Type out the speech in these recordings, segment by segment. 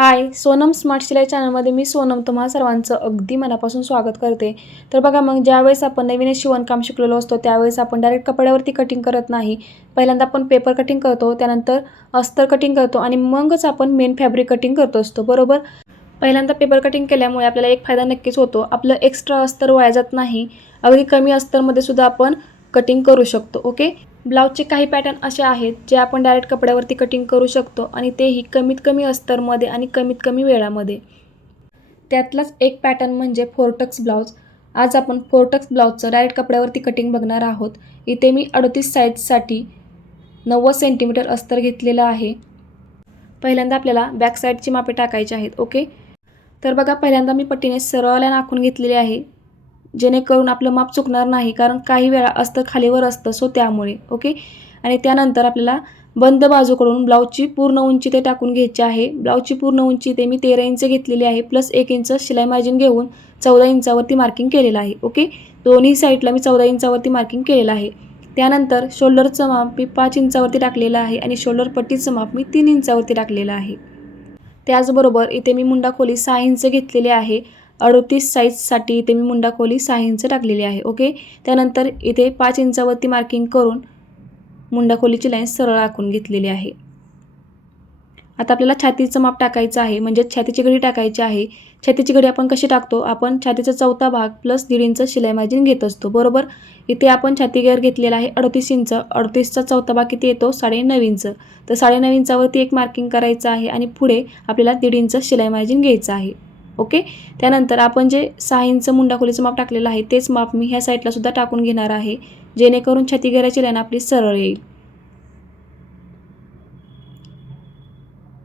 हाय Sonam smart शिलाई चॅनलमध्ये मी सोनम तुम्हा सर्वांचं अगदी मनापासून स्वागत करते. तर बघा मग ज्यावेळेस आपण नवीन शिवणकाम शिकलेलो असतो त्यावेळेस आपण डायरेक्ट कपड्यावरती कटिंग करत नाही. पहिल्यांदा आपण पेपर कटिंग करतो त्यानंतर अस्तर कटिंग करतो आणि मगच आपण मेन फॅब्रिक कटिंग करतो असतो बरोबर? पहिल्यांदा पेपर कटिंग केल्यामुळे आपल्याला एक फायदा नक्कीच होतो. आपलं एक्स्ट्रा अस्तर वाया जात नाही. अगदी कमी अस्तरमध्ये सुद्धा आपण कटिंग करू शकतो ओके ब्लाऊजचे काही पॅटर्न असे आहेत जे आपण डायरेक्ट कपड्यावरती कटिंग करू शकतो आणि तेही कमीत कमी अस्तरमध्ये आणि कमीत कमी वेळामध्ये. त्यातलाच एक पॅटर्न म्हणजे फोरटक्स ब्लाऊज आज आपण फोरटक्स ब्लाऊजचं डायरेक्ट कपड्यावरती कटिंग बघणार आहोत. इथे मी अडतीस साईजसाठी नव्वद सेंटीमीटर अस्तर घेतलेलं आहे. पहिल्यांदा आपल्याला बॅक साईडची मापे टाकायची आहेत ओके? तर बघा पहिल्यांदा मी पट्टीने सरळ आखून घेतलेले आहे. जेणेकरून आपलं माप चुकणार नाही कारण काही वेळा असतं खालीवर असतं सो त्यामुळे ओके आणि त्यानंतर आपल्याला बंद बाजूकडून ब्लाऊजची पूर्ण उंची ते टाकून घ्यायची आहे. ब्लाऊजची पूर्ण उंची ते मी तेरा इंच घेतलेली आहे प्लस एक इंच शिलाई मार्जिन घेऊन चौदा इंचावरती मार्किंग केलेलं आहे ओके दोन्ही साईडला मी चौदा इंचावरती मार्किंग केलेलं आहे. त्यानंतर शोल्डरचं माप मी पाच इंचावरती टाकलेलं आहे आणि शोल्डर पट्टीचं माप मी तीन इंचावरती टाकलेलं आहे. त्याचबरोबर इथे मी मुंडा खोली सहा इंच घेतलेली आहे. अडतीस साईजसाठी इथे मी मुंडा खोली सहा इंच टाकलेली आहे ओके त्यानंतर इथे पाच इंचावरती मार्किंग करून मुंडा खोलीची लाईन सरळ आखून घेतलेली आहे. आता आपल्याला छातीचं माप टाकायचं आहे म्हणजे छातीची घडी टाकायची आहे. छातीची घडी आपण कशी टाकतो? आपण छातीचा चौथा भाग प्लस दीड इंच शिलाई मार्जिन घेत असतो बरोबर? इथे आपण छाती गेअर घेतलेला आहे अडतीस इंच अडतीसचा चौथा भाग किती येतो? साडेनऊ इंच तर साडेनऊ इंचावरती एक मार्किंग करायचं आहे आणि पुढे आपल्याला दीड इंच शिलाई मार्जिन घ्यायचं आहे. ओके? त्यानंतर आपण जे सहा इंच मुंडाखोलीचं माप टाकलेलं आहे तेच माप मी ह्या साईडला सुद्धा टाकून घेणार आहे जेणेकरून छाती घेराची लाईन आपली सरळ येईल.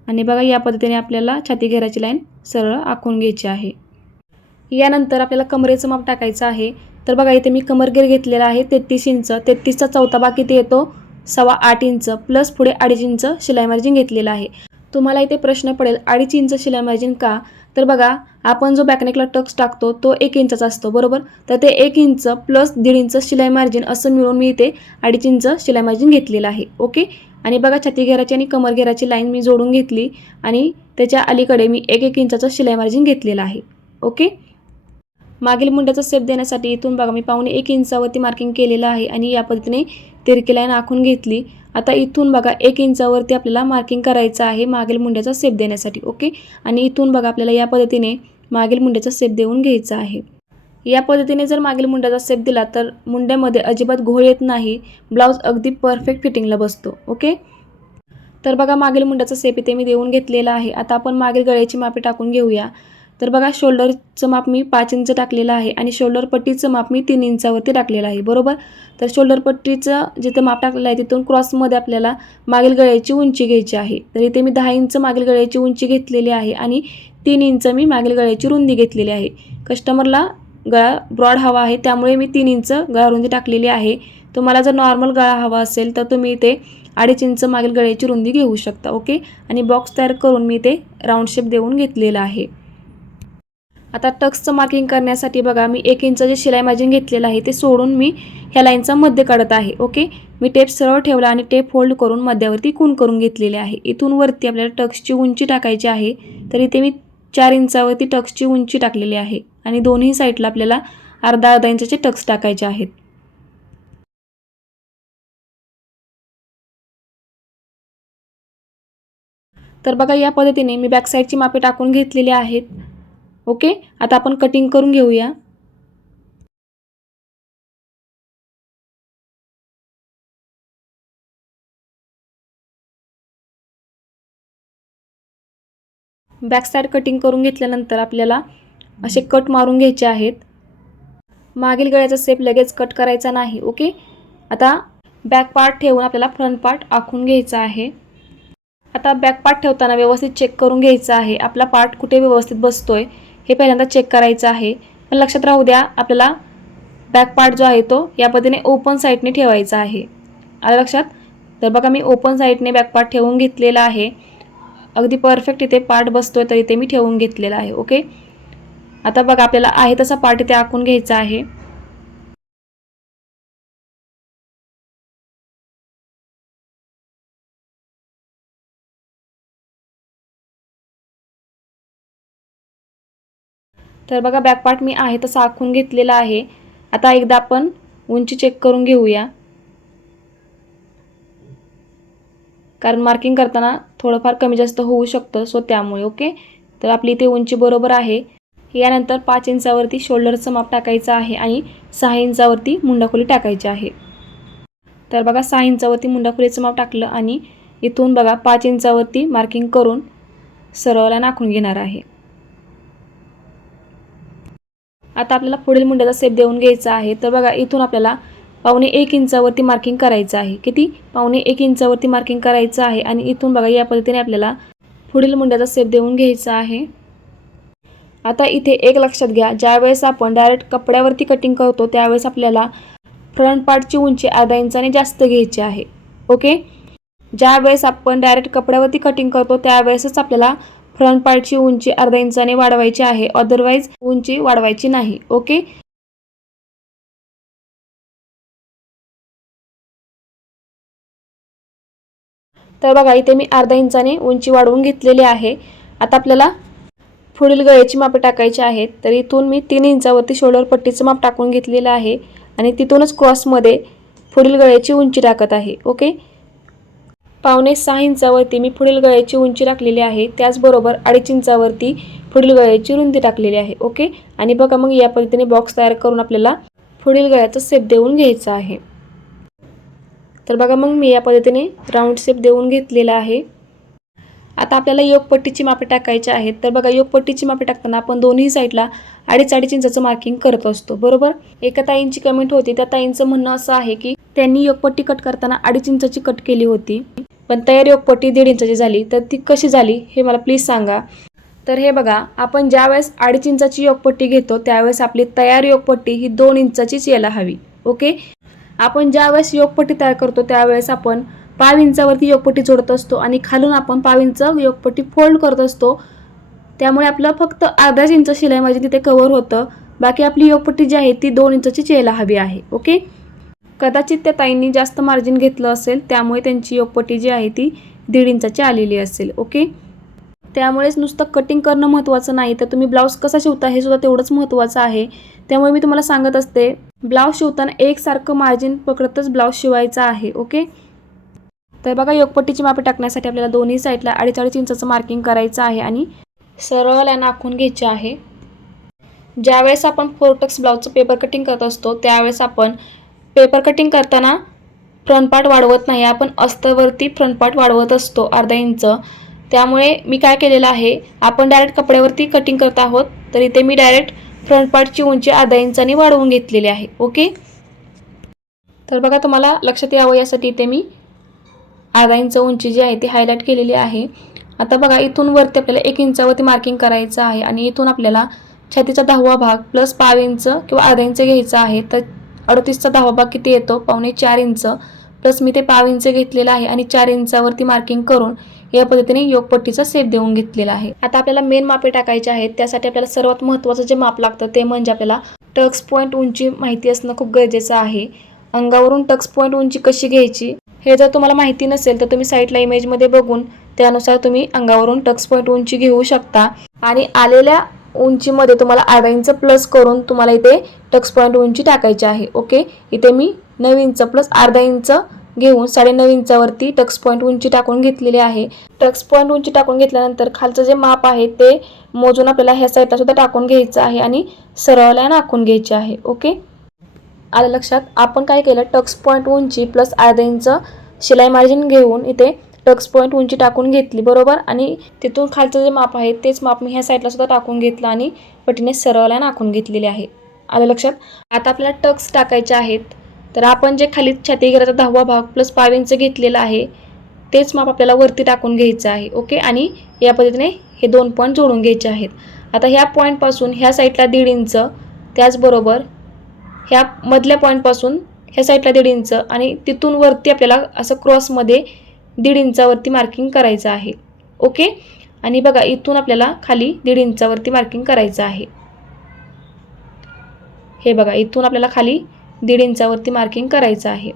आणि बघा या पद्धतीने आपल्याला छाती घेराची लाईन सरळ आखून घ्यायची आहे. यानंतर आपल्याला कमरेचं माप टाकायचं आहे. तर बघा इथे मी कमरगेर घेतलेला आहे तेहतीस इंच. तेहतीसचा चौथा बाकी ते येतो? सव्वा आठ इंच. प्लस पुढे अडीच इंच शिलाई मार्जिन घेतलेलं आहे. तुम्हाला इथे प्रश्न पडेल अडीच इंच शिलाई मार्जिन का? तर बघा आपण जो बॅकनेकला टक्स टाकतो तो एक इंचाचा असतो बरोबर? तर ते एक इंच प्लस दीड इंच शिलाई मार्जिन असं मिळून मी इथे अडीच इंच शिलाई मार्जिन घेतलेलं आहे ओके? आणि बघा छाती घेराची आणि कमर घेराची लाईन मी जोडून घेतली आणि त्याच्या अलीकडे मी एक एक इंचाचं शिलाई मार्जिन घेतलेलं आहे ओके? मागील मुंड्याचा सेप देण्यासाठी इथून बघा मी पावणे एक इंचावरती मार्किंग केलेलं आहे आणि या पद्धतीने तिरकी लाईन आखून घेतली. आता इथून बघा एक इंचावरती आपल्याला मार्किंग करायचं आहे मागील मुंड्याचा सेप देण्यासाठी ओके आणि इथून बघा आपल्याला या पद्धतीने मागील मुंड्याचा सेप देऊन घ्यायचा आहे. या पद्धतीने जर मागील मुंड्याचा सेप दिला तर मुंड्यामध्ये अजिबात घोळ येत नाही. ब्लाऊज अगदी परफेक्ट फिटिंगला बसतो ओके तर बघा मागील मुंड्याचा सेप इथे मी देऊन घेतलेला आहे. आता आपण मागील गळ्याची मापे टाकून घेऊया. तर बघा शोल्डरचं माप मी पाच इंच टाकलेलं आहे आणि शोल्डर पट्टीचं माप मी तीन इंचावरती टाकलेलं आहे बरोबर? तर शोल्डर पट्टीचं जिथं माप टाकलेलं आहे तिथून क्रॉसमध्ये आपल्याला मागील गळ्याची उंची घ्यायची आहे. तर इथे मी दहा इंच मागील गळ्याची उंची घेतलेली आहे आणि तीन इंच मी मागील गळ्याची रुंदी घेतलेली आहे. कस्टमरला गळा ब्रॉड हवा आहे त्यामुळे मी तीन इंच गळा रुंदी टाकलेली आहे. तुम्हाला जर नॉर्मल गळा हवा असेल तर तुम्ही इथे अडीच इंच मागील गळ्याची रुंदी घेऊ शकता ओके? आणि बॉक्स तयार करून मी ते राऊंड शेप देऊन घेतलेला आहे. आता टक्सचं मार्किंग करण्यासाठी बघा मी एक इंच जे शिलाई मार्जिन घेतलेलं आहे ते सोडून मी ह्या लाईनचा मध्य काढत आहे ओके मी टेप सरळ ठेवला आणि टेप होल्ड करून मध्यावरती कून करून घेतलेले आहे. इथून वरती आपल्याला टक्सची उंची टाकायची आहे तर इथे मी चार इंचावरती टक्सची उंची टाकलेली आहे आणि दोन्ही साईडला आपल्याला अर्धा अर्धा इंचाचे टक्स टाकायचे आहेत. तर बघा या पद्धतीने मी बॅक साईडची मापे टाकून घेतलेली आहेत. ओके? आता आपण कटिंग करून घेऊया. बॅक साईड कटिंग करून घेतल्यानंतर आपल्याला असे कट मारून घ्यायचे आहेत. मागील गळ्याचा सेप लगेच कट करायचा नाही ओके? आता बॅक पार्ट ठेवून आपल्याला फ्रंट पार्ट आखून घ्यायचा आहे. आता बॅक पार्ट ठेवताना व्यवस्थित चेक करून घ्यायचं आहे. आपला पार्ट कुठे व्यवस्थित बसतोय? हे पहिल्यांदा चेक करायचं आहे. पण लक्षात राहू द्या आपल्याला बॅक पार्ट जो आहे तो या पद्धतीने ओपन साईडने ठेवायचा आहे. आलं लक्षात? तर बघा मी ओपन साईडने बॅक पार्ट ठेवून घेतलेला आहे. अगदी परफेक्ट इथे पार्ट बसतो आहे तर इथे मी ठेवून घेतलेला आहे ओके आता बघा आपल्याला आहे तसा पार्ट इथे आखून घ्यायचा आहे. तर बघा बॅकपार्ट मी आहे तसा आखून घेतलेला आहे. आता एकदा आपण उंची चेक करून घेऊया. कारण मार्किंग करताना थोडंफार कमी जास्त होऊ शकतं सो त्यामुळे ओके तर आपली इथे उंची बरोबर आहे. यानंतर पाच इंचावरती शोल्डरचं माप टाकायचं आहे आणि सहा इंचावरती मुंडाखोली टाकायची आहे. तर बघा सहा इंचावरती मुंडाखोलीचं माप टाकलं आणि इथून बघा पाच इंचावरती मार्किंग करून सरळला नाखून घेणार आहे. आता आपल्याला पुढील मुंड्याचा सेप देऊन घ्यायचा आहे. तर बघा इथून आपल्याला पावणे एक इंचावरती मार्किंग करायचं आहे. किती? पावणे एक इंचावरती मार्किंग करायचं आहे. आणि इथून बघा या पद्धतीने आपल्याला पुढील मुंड्याचा सेप देऊन घ्यायचा आहे. आता इथे एक लक्षात घ्या ज्यावेळेस आपण डायरेक्ट कपड्यावरती कटिंग करतो त्यावेळेस आपल्याला फ्रंट पार्टची उंची अर्धा इंचाने जास्त घ्यायची आहे. ओके ज्यावेळेस आपण डायरेक्ट कपड्यावरती कटिंग करतो त्यावेळेसच आपल्याला फ्रंट पार्टची उंची अर्धा इंचाने वाढवायची आहे. अदरवाईज उंची वाढवायची नाही. ओके तर बघा इथे मी अर्धा इंचाने उंची वाढवून घेतलेली आहे. आता आपल्याला पुढील गळ्याची मापे टाकायची आहेत तर इथून मी तीन इंचावरती शोल्डर पट्टीचं माप टाकून घेतलेलं आहे. आणि तिथूनच क्रॉसमध्ये पुढील गळ्याची उंची टाकत आहे. ओके पावणे सहा इंचावरती मी पुढील गळ्याची उंची टाकलेली आहे. त्याचबरोबर अडीच इंचावरती पुढील गळ्याची रुंदी टाकलेली आहे. ओके? आणि बघा मग या पद्धतीने बॉक्स तयार करून आपल्याला पुढील गळ्याचा सेप देऊन घ्यायचा आहे. तर बघा मग मी या पद्धतीने राऊंड सेप देऊन घेतलेला आहे. आता आपल्याला योगपट्टीची मापे टाकायची आहेत. तर बघा योगपट्टीची मापे टाकताना आपण दोन्ही साईडला अडीच अडीच इंचाचं मार्किंग करत असतो. बरोबर? एका ताईंची कमेंट होती. त्या ताईंचं म्हणणं असं आहे की त्यांनी योगपट्टी कट करताना अडीच इंचाची कट केली होती. पण तयार योगपट्टी हो दीड इंचाची झाली तर ती कशी झाली हे मला प्लीज सांगा. तर हे बघा आपण ज्यावेळेस अडीच इंचाची योगपट्टी घेतो त्यावेळेस आपली तयार योगपट्टी ही दोन इंचाचीच यायला हवी ओके? आपण ज्यावेळेस योगपट्टी तयार करतो त्यावेळेस आपण पाव इंचावरती योगपट्टी जोडत असतो आणि खालून आपण पाव इंच योगपट्टी फोल्ड करत असतो. त्यामुळे आपलं फक्त अर्ध्याच इंच शिलाई माझी तिथे कवर होतं. बाकी आपली योगपट्टी जी आहे ती दोन इंचाचीच यायला हवी आहे ओके? कदाचित त्या ताईंनी जास्त मार्जिन घेतलं असेल त्यामुळे त्यांची योगपट्टी जी आहे ती दीड इंचाची आलेली असेल ओके त्यामुळेच नुसतं कटिंग करणं महत्त्वाचं नाही. तर तुम्ही ब्लाऊज कसा शिवता हे सुद्धा तेवढंच महत्त्वाचं आहे. त्यामुळे मी तुम्हाला सांगत असते ब्लाऊज शिवताना एकसारखं मार्जिन पकडतच ब्लाऊज शिवायचा आहे ओके तर बघा योगपट्टीची मापे टाकण्यासाठी आपल्याला दोन्ही साईडला अडीच अडीच इंचाचं मार्किंग करायचं आहे आणि सरळ लाईन आखून घ्यायची आहे. ज्यावेळेस आपण फोरटक्स ब्लाऊजचं पेपर कटिंग करत असतो त्यावेळेस आपण पेपर कटिंग करताना फ्रंट पार्ट वाढवत नाही. आपण अस्तवरती फ्रंट पार्ट वाढवत असतो अर्धा इंच त्यामुळे मी काय केलेलं आहे आपण डायरेक्ट कपड्यावरती कटिंग करत आहोत तर इथे मी डायरेक्ट फ्रंट पार्टची उंची अर्धा इंचाने वाढवून घेतलेली आहे. ओके? तर बघा तुम्हाला लक्षात यावं यासाठी इथे मी अर्धा इंच उंची जी आहे ती हायलाईट केलेली आहे. आता बघा इथून वरती आपल्याला एक इंचावरती मार्किंग करायचं आहे आणि इथून आपल्याला छातीचा दहावा भाग प्लस पाव इंच किंवा अर्धा इंच घ्यायचा आहे. तर अडतीसचा दहावा भाग किती येतो? पावणे चार इंच. प्लस मी ते पाव इंच घेतलेलं आहे आणि चार इंचावरती मार्किंग करून या पद्धतीने योगपट्टीचा सेप देऊन घेतलेला आहे. आता आपल्याला मेन मापे टाकायचे आहेत. त्यासाठी आपल्याला सर्वात महत्त्वाचं जे माप लागतं ते म्हणजे आपल्याला टक्स पॉईंट उंची माहिती असणं खूप गरजेचं आहे. अंगावरून टक्स पॉईंट उंची कशी घ्यायची? हे जर तुम्हाला माहिती नसेल तर तुम्ही साईटला इमेजमध्ये बघून त्यानुसार तुम्ही अंगावरून टक्स पॉईंट उंची घेऊ शकता. आणि आलेल्या उंचीमध्ये तुम्हाला अर्धा इंच प्लस करून तुम्हाला इथे टक्स पॉईंट उंची टाकायची आहे. ओके इथे मी नऊ इंच प्लस अर्धा इंच घेऊन साडेनऊ इंचावरती टक्स पॉईंट उंची टाकून घेतलेली आहे. टक्स पॉईंट उंची टाकून घेतल्यानंतर खालचं जे माप आहे ते मोजून आपल्याला ह्या साईडला सुद्धा टाकून घ्यायचं आहे आणि सरळ लाईन आखून घ्यायची आहे. ओके आलं लक्षात? आपण काय केलं? टक्स पॉईंट उंची प्लस अर्धा इंच शिलाई मार्जिन घेऊन इथे टक्स पॉईंट उंची टाकून घेतली बरोबर? आणि तिथून खालचं जे माप आहे तेच माप मी ह्या साईडला सुद्धा टाकून घेतलं आणि पटीने सरळ लाईन आखून घेतलेली आहे. आलं लक्षात? आता आपल्याला टक्स टाकायचे आहेत. तर आपण जे खाली छाती घेराचा दहावा भाग प्लस पाव इंच घेतलेला आहे तेच माप आपल्याला वरती टाकून घ्यायचं आहे ओके? आणि या पद्धतीने हे दोन पॉईंट जोडून घ्यायचे आहेत. आता ह्या पॉईंटपासून ह्या साईडला दीड इंच त्याचबरोबर ह्या मधल्या पॉईंटपासून ह्या साईडला दीड इंच आणि तिथून वरती आपल्याला असं क्रॉसमध्ये दीड इंचावरती मार्किंग करायचं आहे. ओके आणि बघा इथून आपल्याला खाली दीड इंचावरती मार्किंग करायचं आहे. हे बघा इथून आपल्याला खाली दीड इंचावरती मार्किंग करायचं आहे.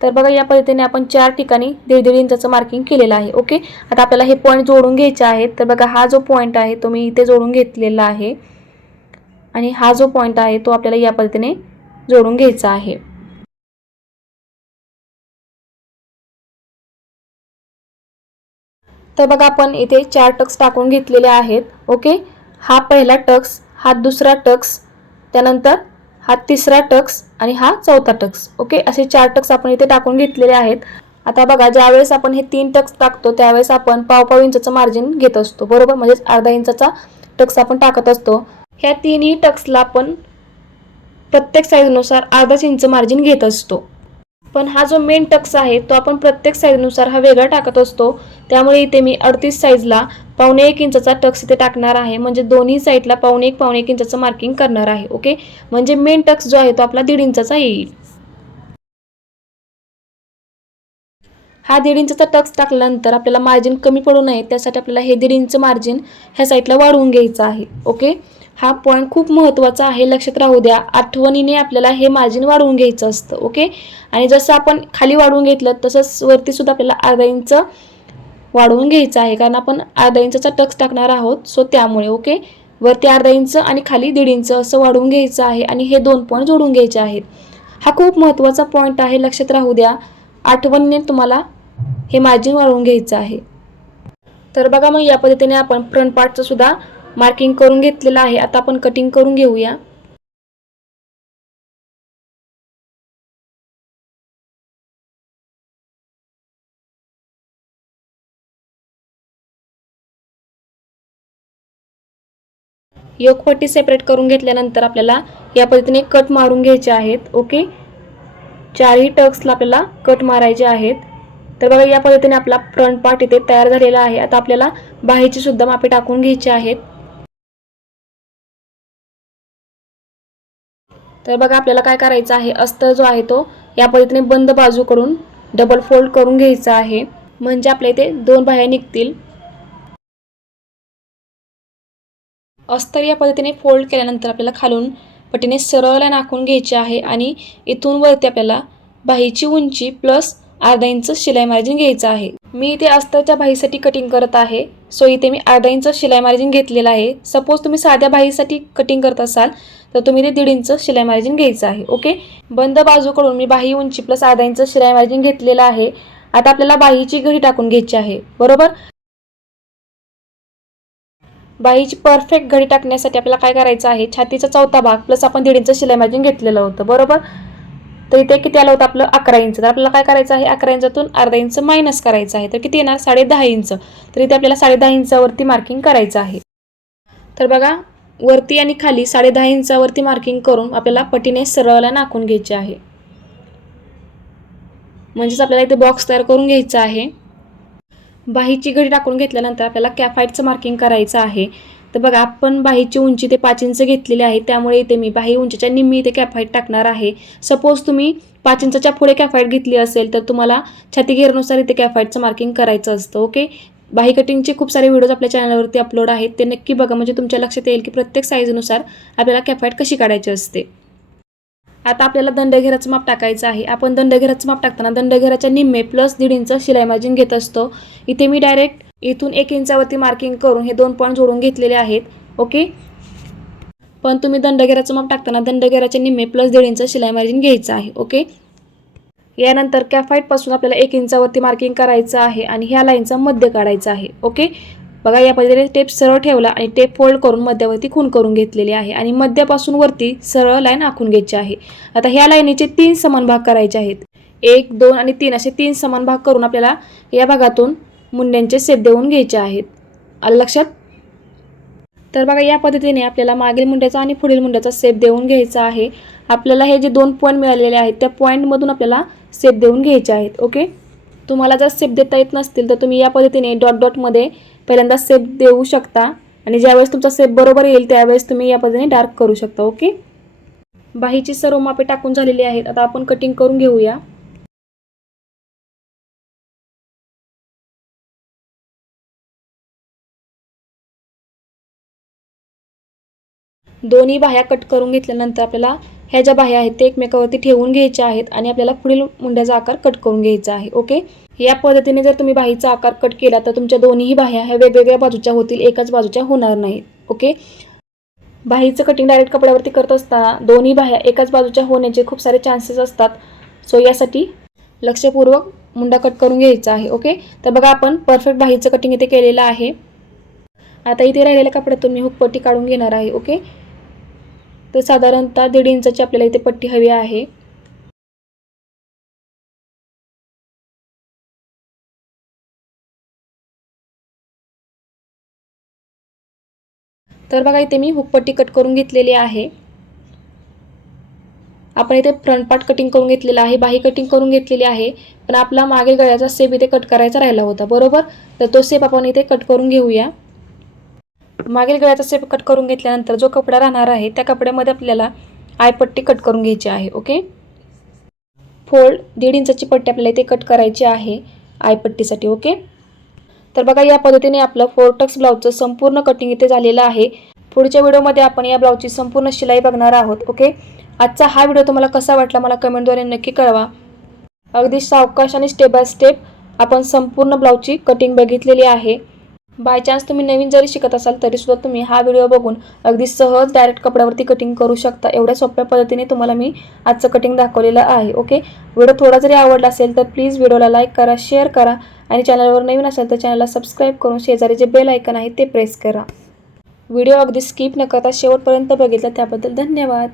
तर बघा या पद्धतीने आपण चार ठिकाणी दीड दीड इंचाचं मार्किंग केलेलं आहे. ओके आता आपल्याला हे पॉईंट जोडून घ्यायचे आहेत. तर बघा हा जो पॉईंट आहे तो मी इथे जोडून घेतलेला आहे. आणि हा जो पॉईंट आहे तो आपल्याला या पद्धतीने जोडून घ्यायचा आहे. तर बघा आपण इथे चार टक्स टाकून घेतलेले आहेत ओके? हा पहिला टक्स हा दुसरा टक्स त्यानंतर हा तिसरा टक्स आणि हा चौथा टक्स ओके? असे चार टक्स आपण इथे टाकून घेतलेले आहेत. आता बघा ज्यावेळेस आपण हे तीन टक्स टाकतो त्यावेळेस आपण पाव पाव इंचाचं मार्जिन घेत असतो बरोबर? म्हणजेच अर्धा इंचाचा टक्स आपण टाकत असतो. ह्या तिन्ही टक्सला आपण प्रत्येक साईजनुसार अर्धाच इंच मार्जिन घेत असतो. पण हा जो मेन टक्स आहे तो आपण प्रत्येक साईजनुसार हा वेगळा टाकत असतो. त्यामुळे इथे मी अडतीस साईजला पावणे एक इंचाचा टक्स इथे टाकणार आहे. म्हणजे दोन्ही साईडला पावणे एक पावणे एक इंचाचं मार्किंग करणार आहे. ओके म्हणजे मेन टक्स जो आहे तो आपला दीड इंचाचा येईल. हा दीड इंचाचा टक्स टाकल्यानंतर आपल्याला मार्जिन कमी पडू नये. त्यासाठी आपल्याला हे दीड इंच मार्जिन ह्या साईडला वाढवून घ्यायचं आहे. ओके हा पॉईंट खूप महत्त्वाचा आहे लक्षात राहू द्या. आठवणीने आपल्याला हे मार्जिन वाढवून घ्यायचं असतं ओके आणि जसं आपण खाली वाढवून घेतलं तसंच वरतीसुद्धा आपल्याला अर्धा इंच वाढवून घ्यायचं आहे. कारण आपण अर्धा इंचा टक्स टाकणार आहोत सो त्यामुळे ओके वरती अर्धा इंच आणि खाली दीड इंच असं वाढवून घ्यायचं आहे आणि हे दोन पॉईंट जोडून घ्यायचे आहेत. हा खूप महत्त्वाचा पॉईंट आहे लक्षात राहू द्या. आठवणीने तुम्हाला हे मार्जिन वाढवून घ्यायचं आहे. तर बघा मग या पद्धतीने आपण फ्रंट पार्टचं सुद्धा मार्किंग करून घेतलेलं आहे. आता आपण कटिंग करून घेऊया. योगपट्टी सेपरेट करून घेतल्यानंतर आपल्याला या पद्धतीने कट मारून घ्यायचे आहेत. ओके चारही टक्सला आपल्याला कट मारायचे आहेत. तर बघा या पद्धतीने आपला फ्रंट पार्ट इथे तयार झालेला आहे. आता आपल्याला बाहीची सुद्धा मापे टाकून घ्यायची आहेत. तर बघा आपल्याला काय करायचं आहे? अस्तर जो आहे तो या पद्धतीने बंद बाजूकडून डबल फोल्ड करून घ्यायचा आहे. म्हणजे आपल्या इथे दोन बाह्या निघतील. अस्तर या पद्धतीने फोल्ड केल्यानंतर आपल्याला खालून पटीने सरळ नाखून घ्यायचे घ्यायची आहे आणि इथून वरती आपल्याला बाहीची उंची प्लस अर्धा इंच शिलाई मार्जिन घ्यायचं आहे. मी इथे अस्तरच्या बाहीसाठी कटिंग करत आहे. सो इथे मी अर्धा इंच शिलाई मार्जिन घेतलेलं आहे. सपोज तुम्ही साध्या बाहीसाठी कटिंग करत असाल तर तुम्ही ते दीड इंच शिलाई मार्जिन घ्यायचं आहे ओके बंद बाजूकडून मी बाही उंची प्लस अर्धा इंच शिलाई मार्जिन घेतलेलं आहे. आता आपल्याला बाहीची घडी टाकून घ्यायची आहे बरोबर? बाहीची परफेक्ट घडी टाकण्यासाठी आपल्याला काय करायचं आहे? छातीचा चौथा भाग प्लस आपण दीड इंच शिलाई मार्जिन घेतलेलं होतं बरोबर? तर इथे किती आलं होतं आपलं? अकरा इंच. तर आपल्याला काय करायचं आहे? अकरा इंचातून अर्धा इंच मायनस करायचं आहे. तर किती येणार? साडे दहा इंच. तर इथे आपल्याला साडे दहा इंचावरती मार्किंग करायचं आहे. तर बघा वरती आणि खाली साडे दहा इंचावरती मार्किंग करून आपल्याला पटीने सरळला नाकून घ्यायचे आहे. म्हणजेच आपल्याला इथे बॉक्स तयार करून घ्यायचा आहे. बाहीची घडी टाकून घेतल्यानंतर आपल्याला कॅफाईटचं मार्किंग करायचं आहे. तर बघा आपण बाहीची उंची ते पाच इंच घेतलेली आहे त्यामुळे इथे मी बाही उंचीच्या निम्मी इथे कॅफाईट टाकणार आहे. सपोज तुम्ही पाच इंचाच्या पुढे कॅफाईट घेतली असेल तर तुम्हाला छाती घेरनुसार इथे कॅफाईटचं मार्किंग करायचं असतं ओके बाही कटिंगचे खूप सारे व्हिडिओज आपल्या चॅनलवरती अपलोड आहेत. ते नक्की बघा. म्हणजे तुमच्या लक्षात येईल की प्रत्येक साईजनुसार आपल्याला कॅफाईट कशी काढायची असते. आता आपल्याला दंडघेराचं माप टाकायचं आहे. आपण दंडघेराचं माप टाकताना दंडघेराच्या निम्मे प्लस दीड इंच शिलाई मार्जिन घेत असतो. इथे मी डायरेक्ट इथून एक इंचावरती मार्किंग करून हे दोन पॉईंट जोडून घेतलेले आहेत. ओके पण तुम्ही दंडघेराचं माप टाकताना दंडघेराच्या निम्मे प्लस दीड इंच शिलाई मार्जिन घ्यायचं आहे. ओके यानंतर कॅफाईटपासून आपल्याला एक इंचावरती मार्किंग करायचं आहे आणि ह्या लाईनचा मध्य काढायचा आहे. ओके बघा या पद्धतीने टेप सरळ ठेवला आणि टेप फोल्ड करून मध्यावरती खून करून घेतलेली आहे आणि मध्यापासून वरती सरळ लाईन आखून घ्यायची आहे. आता ह्या लाईनीचे तीन समान भाग करायचे आहेत. एक दोन आणि तीन असे तीन समान भाग करून आपल्याला या भागातून मुंड्यांचे सेट देऊन घ्यायचे आहेत. आलं लक्षात? तर बघा या पद्धतीने आपल्याला मागील मुंड्याचा आणि पुढील मुंड्याचा सेप देऊन घ्यायचा आहे. आपल्याला हे जे दोन पॉईंट मिळालेले आहेत त्या पॉईंटमधून आपल्याला सेप देऊन घ्यायचे आहेत ओके तुम्हाला जर सेप देता येत नसतील तर तुम्ही या पद्धतीने डॉट डॉटमध्ये पहिल्यांदा सेप देऊ शकता. आणि ज्यावेळेस तुमचा सेप बरोबर येईल त्यावेळेस तुम्ही या पद्धतीने डार्क करू शकता ओके बाहीची सर्व मापे टाकून झालेली आहेत. आता आपण कटिंग करून घेऊया. दोन्ही बाह्या कट करून घेतल्यानंतर आपल्याला ह्या ज्या बाह्या आहेत ते एकमेकावरती ठेवून घ्यायच्या आहेत आणि आपल्याला पुढील मुंड्याचा आकार कट करून घ्यायचा आहे ओके? या पद्धतीने जर तुम्ही बाहीचा आकार कट केला तर तुमच्या दोन्ही बाह्या ह्या वेगवेगळ्या बाजूच्या होतील एकाच बाजूच्या होणार नाहीत ओके? बाहीचं कटिंग डायरेक्ट कपड्यावरती करत असताना दोन्ही बाह्या एकाच बाजूच्या होण्याचे खूप सारे चान्सेस असतात. सो यासाठी लक्षपूर्वक मुंडा कट करून घ्यायचा आहे ओके? तर बघा आपण परफेक्ट बाहीचं कटिंग इथे केलेलं आहे. आता इथे राहिलेल्या कपड्यातून मी हुकपट्टी काढून घेणार आहे ओके? तर साधारणतः दीड इंचाची आपल्याला इथे पट्टी हवी आहे. तर बघा इथे मी हुकपट्टी कट करून घेतलेली आहे. आपण इथे फ्रंट पार्ट कटिंग करून घेतलेला आहे बाही कटिंग करून घेतलेली आहे पण आपला मागे गळ्याचा सेप इथे कट करायचा राहिला होता बरोबर? तर तो सेप आपण इथे कट करून घेऊया. मागील गळ्याचा सेप कट करून घेतल्यानंतर जो कपडा राहणार आहे त्या कपड्यामध्ये आपल्याला आयपट्टी कट करून घ्यायची आहे ओके फोल्ड दीड इंचाची पट्टी आपल्याला इथे कट करायची आहे आयपट्टीसाठी ओके तर बघा या पद्धतीने आपलं फोरटक्स ब्लाऊजचं संपूर्ण कटिंग इथे झालेलं आहे. पुढच्या व्हिडिओमध्ये आपण या ब्लाऊजची संपूर्ण शिलाई बघणार आहोत ओके आजचा हा व्हिडिओ तुम्हाला कसा वाटला मला कमेंटद्वारे नक्की कळवा. अगदी सावकाश आणि स्टेप बाय स्टेप आपण संपूर्ण ब्लाऊजची कटिंग बघितलेली आहे. बाय चान्स तुम्ही नवीन जरी शिकत असाल तरीसुद्धा तुम्ही हा व्हिडिओ बघून अगदी सहज डायरेक्ट कपड्यावरती कटिंग करू शकता. एवढ्या सोप्या पद्धतीने तुम्हाला मी आजचं कटिंग दाखवलेलं आहे ओके व्हिडिओ थोडा जरी आवडला असेल तर प्लीज व्हिडिओला लाईक करा शेअर करा आणि चॅनलवर नवीन असेल तर चॅनलला सबस्क्राईब करून शेजारी जे बेल ऐकन आहे ते प्रेस करा. व्हिडिओ अगदी स्किप न करता शेवटपर्यंत बघितला त्याबद्दल धन्यवाद.